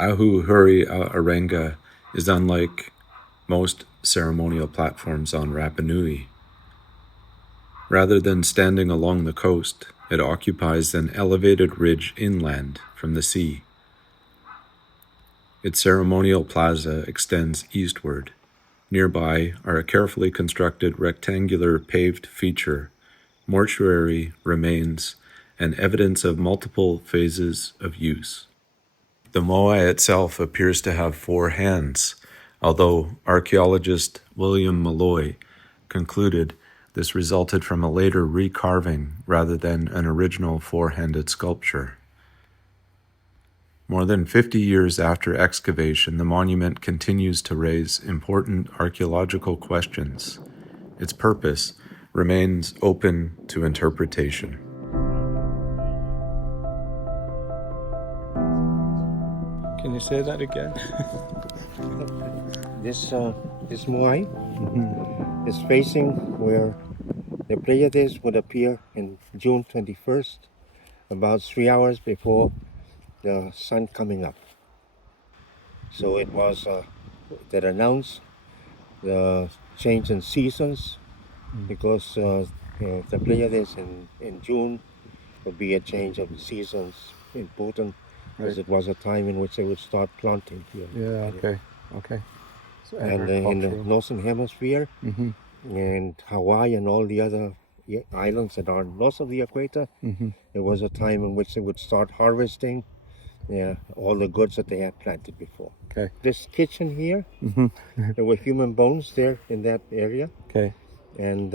Ahu Huri Urenga is unlike most ceremonial platforms on Rapa Nui. Rather than standing along the coast, it occupies an elevated ridge inland from the sea. Its ceremonial plaza extends eastward. Nearby are a carefully constructed rectangular paved feature, mortuary remains, and evidence of multiple phases of use. The moai itself appears to have 4 hands, although archaeologist William Mulloy concluded this resulted from a later recarving rather than an original 4-handed sculpture. More than 50 years after excavation, the monument continues to raise important archaeological questions. Its purpose remains open to interpretation. Can you say that again? This moai is facing where the Pleiades would appear in June 21st, about 3 hours before the sun coming up. So it was that announced the change in seasons, because the Pleiades in June would be a change of seasons, important, because it was a time in which they would start planting here. Yeah, okay. So And in the northern hemisphere, and Hawaii and all the other islands that are north of the equator, it was a time in which they would start harvesting all the goods that they had planted before. Okay. This kitchen here, there were human bones there in that area. Okay. And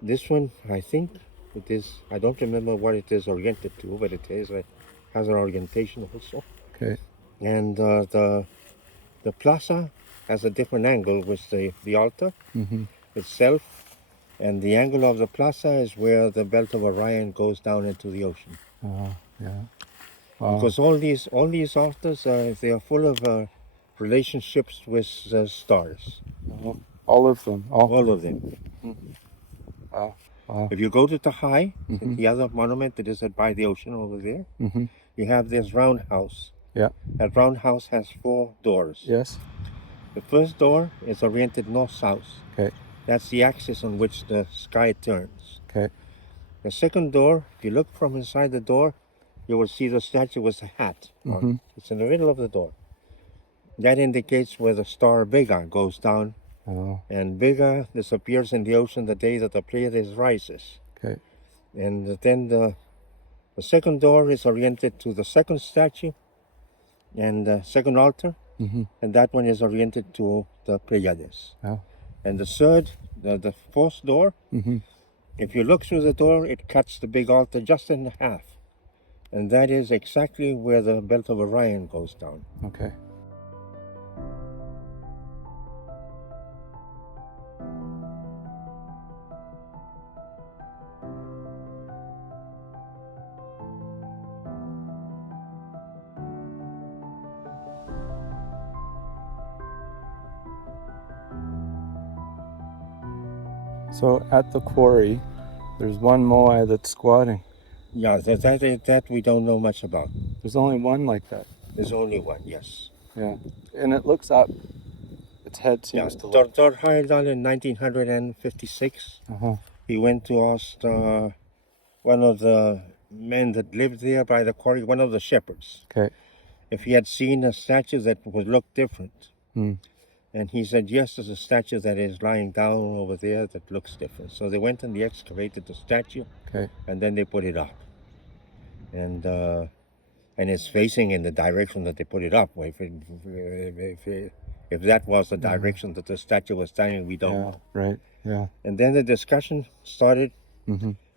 this one, I think it is, I don't remember what it is oriented to, but it is has an orientation also. Okay. And the plaza has a different angle with the altar itself, and the angle of the plaza is where the belt of Orion goes down into the ocean. Yeah. Wow. Because all these altars, they are full of relationships with the stars. All of them. All of them. Wow. If you go to Tahai, the other monument that is by the ocean over there, you have this roundhouse. Yeah. That roundhouse has 4 doors. Yes. The first door is oriented north-south. Okay. That's the axis on which the sky turns. Okay. The second door, if you look from inside the door, you will see the statue with a hat on. It's in the middle of the door. That indicates where the star Vega goes down. And Vega disappears in the ocean the day that the Pleiades rises. Okay. And then the second door is oriented to the second statue and the second altar, and that one is oriented to the Pleiades. And the fourth door, if you look through the door, it cuts the big altar just in half, and that is exactly where the belt of Orion goes down. Okay. So at the quarry, there's one moai that's squatting. Yeah, that we don't know much about. There's only one like that. There's only one, yes. Yeah, and it looks up. Its head seems to look. Dor Heyerdahl in 1956. He went to ask one of the men that lived there by the quarry, one of the shepherds, if he had seen a statue that would look different. And he said, yes, there's a statue that is lying down over there that looks different. So they went and they excavated the statue, and then they put it up. And it's facing in the direction that they put it up. If that was the direction that the statue was standing, we don't know. Right, yeah. And then the discussion started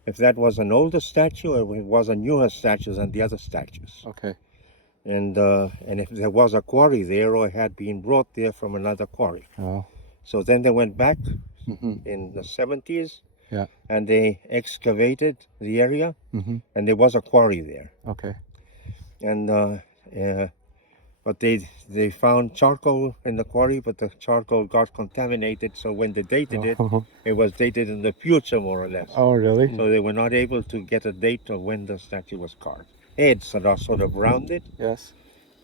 if that was an older statue or if it was a newer statue than the other statues. Okay. And if there was a quarry there or it had been brought there from another quarry. So then they went back in the 70s and they excavated the area and there was a quarry there. Okay. And but they found charcoal in the quarry, but the charcoal got contaminated, so when they dated it, it was dated in the future, more or less. Oh, really? So they were not able to get a date of when the statue was carved. Heads that are sort of rounded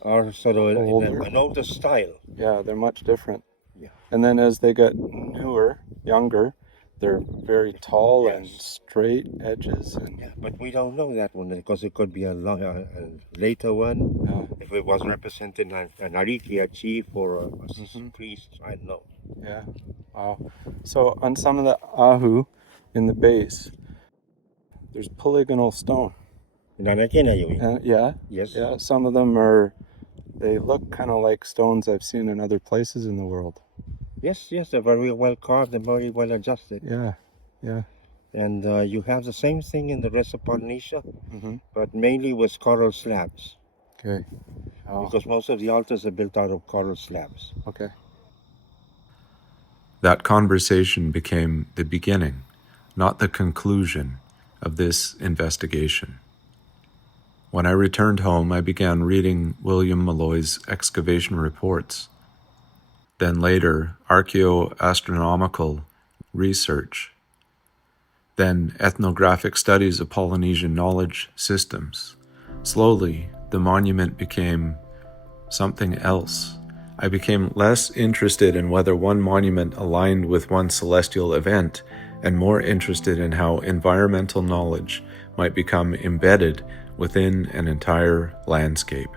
are sort of Older. an older style. Yeah, they're much different. Yeah. And then as they get newer, younger, they're very tall and Yes. straight edges. And Yeah, but we don't know that one because it could be a later one. If it was representing an Ariki, a chief, or a priest, I don't know. yeah, wow. So on some of the Ahu in the base, there's polygonal stone. Yes. Yeah. Some of them they look kind of like stones I've seen in other places in the world. Yes, they're very well carved and very well adjusted. Yeah. And you have the same thing in the rest of Polynesia, Mm-hmm. but mainly with coral slabs. Okay. Oh, Because most of the altars are built out of coral slabs. okay. That conversation became the beginning, not the conclusion, of this investigation. When I returned home, I began reading William Mulloy's excavation reports. Then later, archaeoastronomical research. Then ethnographic studies of Polynesian knowledge systems. Slowly, the monument became something else. I became less interested in whether one monument aligned with one celestial event, and more interested in how environmental knowledge might become embedded within an entire landscape.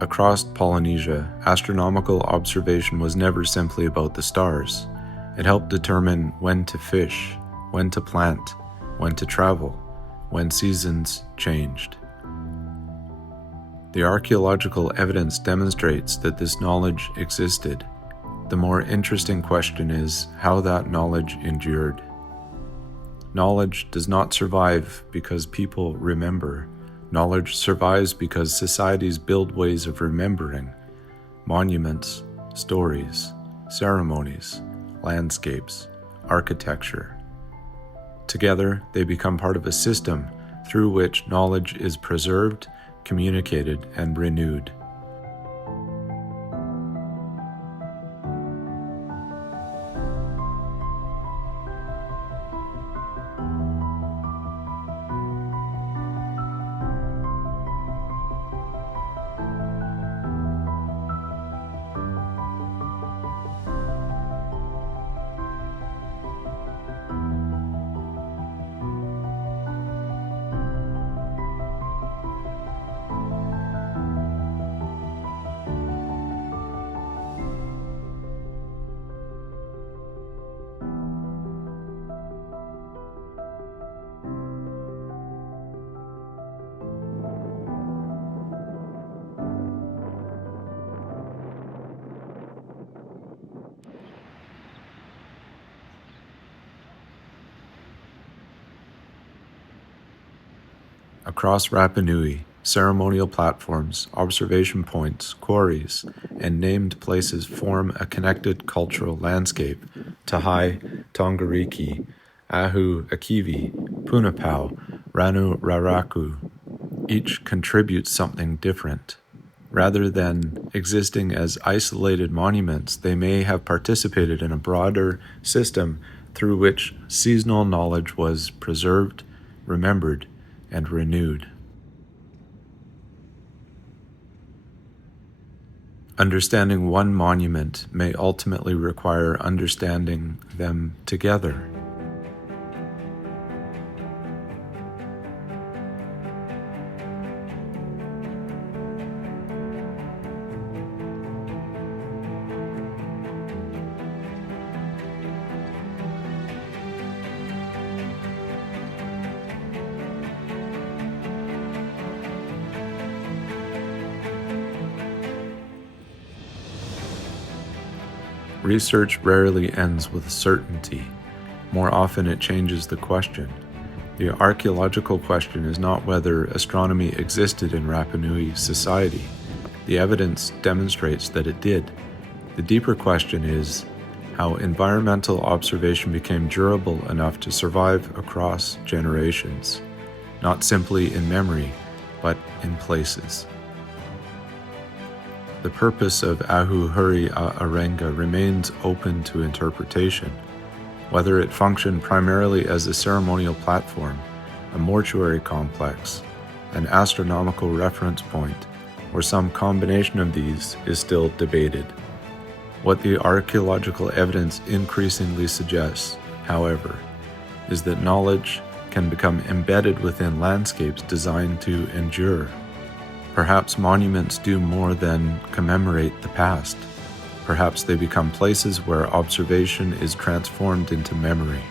Across Polynesia, astronomical observation was never simply about the stars. It helped determine when to fish, when to plant, when to travel, when seasons changed. The archaeological evidence demonstrates that this knowledge existed. The more interesting question is how that knowledge endured. Knowledge does not survive because people remember. Knowledge survives because societies build ways of remembering: monuments, stories, ceremonies, landscapes, architecture. Together, they become part of a system through which knowledge is preserved, communicated, and renewed. Across Rapa Nui, ceremonial platforms, observation points, quarries, and named places form a connected cultural landscape: Tahai, Tongariki, Ahu Akivi, Punapau, Ranu Raraku. Each contributes something different. Rather than existing as isolated monuments, they may have participated in a broader system through which seasonal knowledge was preserved, remembered, and renewed. Understanding one monument may ultimately require understanding them together. Research rarely ends with certainty. More often it changes the question. The archaeological question is not whether astronomy existed in Rapa Nui society. The evidence demonstrates that it did. The deeper question is how environmental observation became durable enough to survive across generations, not simply in memory, but in places. the purpose of Ahu Huri Urenga remains open to interpretation, whether it functioned primarily as a ceremonial platform, a mortuary complex, an astronomical reference point, or some combination of these is still debated. What the archaeological evidence increasingly suggests, however, is that knowledge can become embedded within landscapes designed to endure. Perhaps monuments do more than commemorate the past. Perhaps they become places where observation is transformed into memory,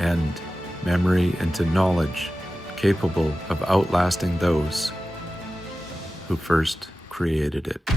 and memory into knowledge capable of outlasting those who first created it.